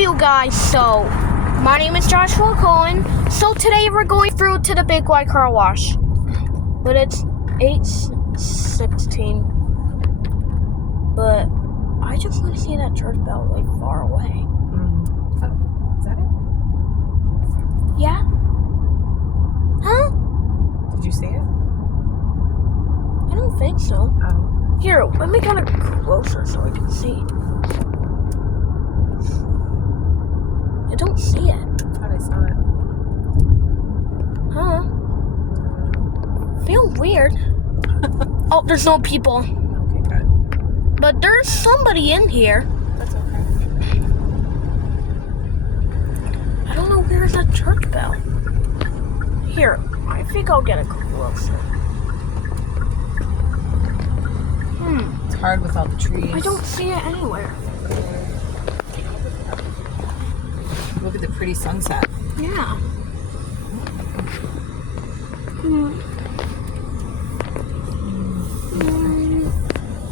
you guys. So, my name is Joshua Cohen. So today we're going through to the Big White Car Wash. But it's 8:16. But I just want to see that church bell like far away. Oh, is that it? Yeah? Huh? Did you see it? I don't think so. Oh. Here, let me get it closer so I can see. I don't see it. I thought I saw it. Huh? Feel weird. Oh, there's no people. Okay, good. But there's somebody in here. That's okay. I don't know where's that church bell. Here, I think I'll get it closer. It's hard with all the trees. I don't see it anywhere. Look at the pretty sunset. Yeah.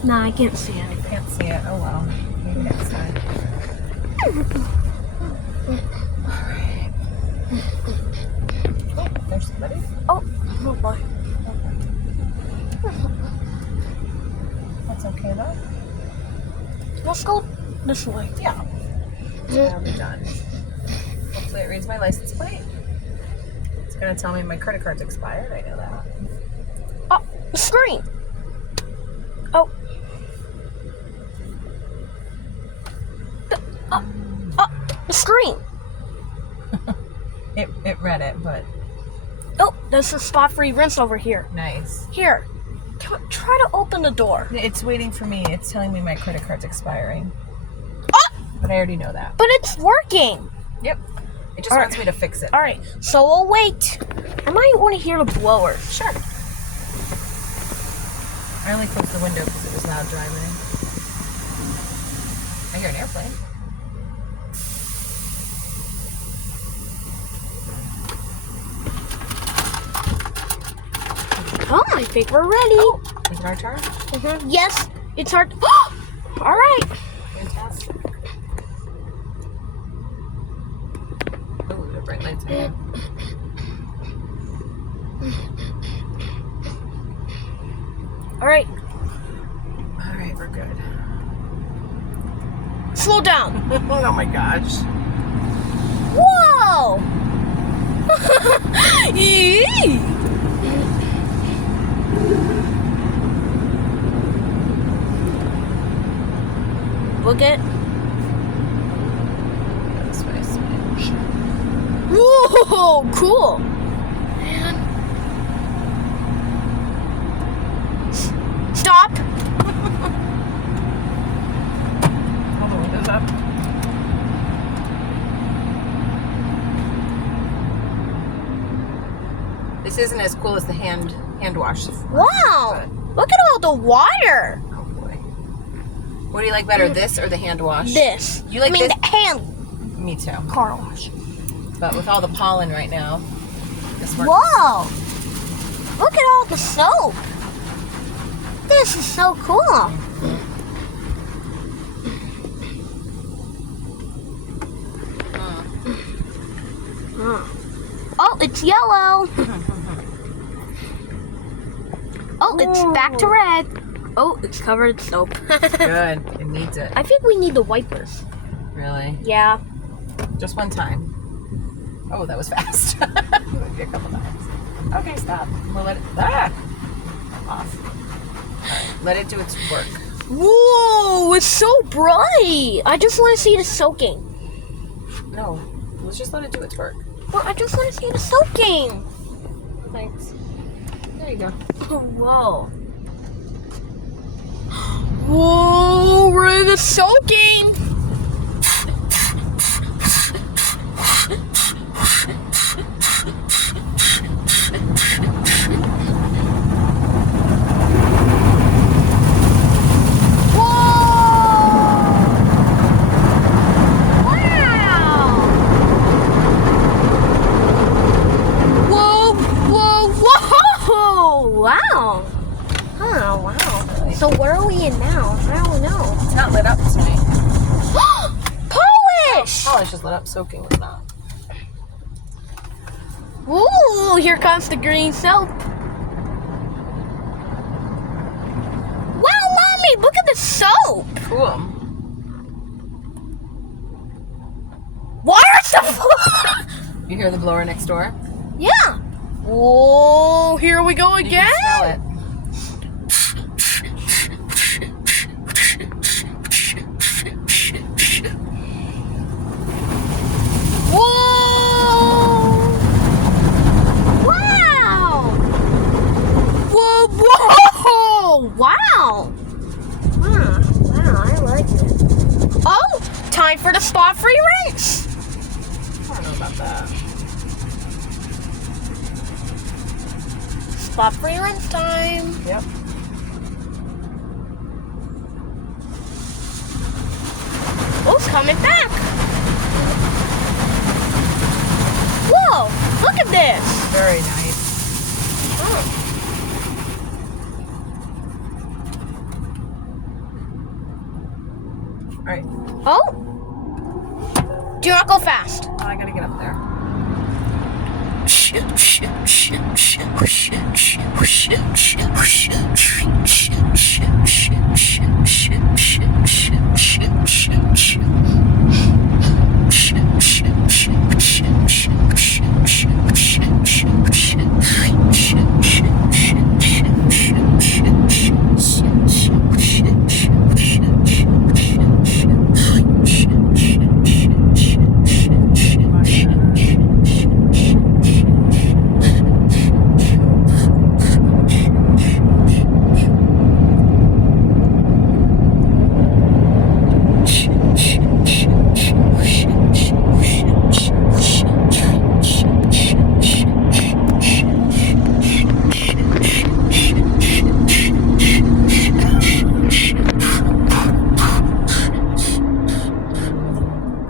Nah, I can't see it. I can't see it. Oh well. Maybe next time. Alright. Oh, there's somebody. Oh boy. That's okay though. Let's go this way. Yeah. I'll be done. Hopefully it reads my license plate. It's gonna tell me my credit card's expired. I know that. Oh, the screen. Oh. The screen. It read it, but Oh, there's a spot for you rinse over here. nice. Here. Try to open the door. It's waiting for me. It's telling me my credit card's expiring. Ah! But I already know that. But it's working. Yep. It just All wants right. me to fix it. Alright, so we'll wait. I might want to hear the blower. Sure. I only closed the window because it was loud driving. I hear an airplane. Oh, I think we're ready. Is it our turn? Yes, it's our... Alright. Fantastic. Oh, the bright lights again. Alright, Alright, we're good. slow down. Oh my gosh. Whoa! Yee! Look at... This way, switch. Whoa, cool. Man. Stop. Hold the windows up. This isn't as cool as the hand wash. Wow. Look at all the water. Oh boy. What do you like better, this or the hand wash? This. You like I mean, this? the hand Me too. car wash. But with all the pollen right now, this works. Whoa. Look at all the soap. This is so cool. Oh, it's yellow. Oh, it's back to red. Oh, it's covered in soap. Good. It needs it. I think we need the wipers. Really? Yeah. Just one time. Oh, that was fast. Maybe a couple times. Okay, stop. We'll let it... Ah! Off. All right. Let it do its work. Whoa, it's so bright. I just want to see the soaking. No. Let's just let it do its work. Well, I just want to see the soaking. Thanks. There you go. Whoa. Whoa, we're in the soaking. Wow. Oh, wow. So where are we in now? I don't know. It's not lit up to me. just let up soaking with that. Ooh, here comes the green soap. Wow, Mommy, look at the soap. Cool. Why are the You hear the blower next door? Yeah. Oh, here we go You again. can smell it. Whoa! Wow! Whoa! Whoa! Wow! Wow, I like it. Oh, time for the spot-free rinse. I don't know about that. Spot-free rinse time. Yep. Who's coming back? Whoa! Look at this. Very nice. All right. Oh! Do not go fast. Oh, I gotta get up there.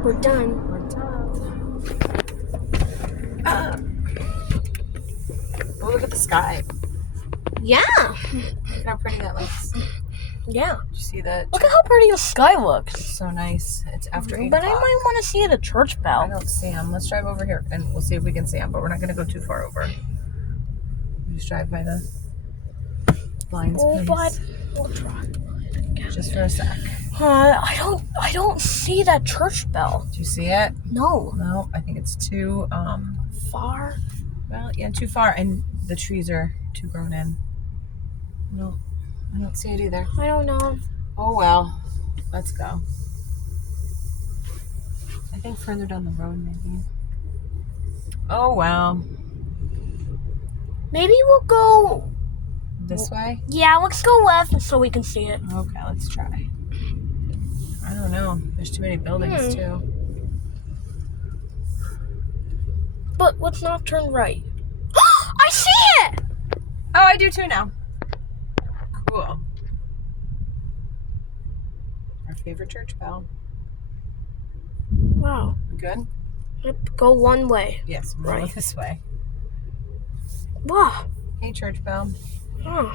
We're done. Oh, look at the sky. Yeah. Look how pretty that looks. Did Yeah. you see that? Look at how pretty the sky looks. So nice. It's after 8 But I o'clock. might want to see the church I bell. don't see him. Let's drive over here and we'll see if we can see him, but we're not going to go too far over. We just drive by the blinds, Oh, please. but we'll try. Just for a sec. I don't see that church bell. Do you see it? No. No, I think it's too, Far. well, yeah, too far. And the trees are too grown in. No, I don't see it either. I don't know. Oh, well. Let's go. I think further down the road, maybe. Oh, well. Maybe we'll go. This way? Yeah, let's go left so we can see it. Okay, let's try. I don't know. There's too many buildings, too. But let's not turn right. I see it! Oh, I do too now. Cool. Our favorite church bell. Wow. We good? Yep, go one way. Yes, we're Right. going this way. Wow. Hey, church bell. Oh,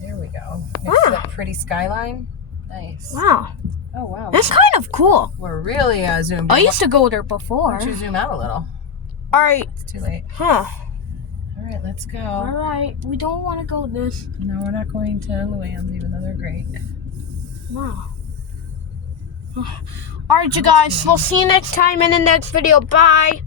There we go. Next to Wow. that pretty skyline. Nice. wow. Oh, wow. That's kind of cool. We're really zoomed in. I used to go there Why before. don't you zoom out a little? Alright. It's too late. Huh. All right, let's go. Alright. We don't want to go this. No, we're not going to Luann's, even though they're great. Wow. Alright, you guys. We'll see you next time in the next video. Bye.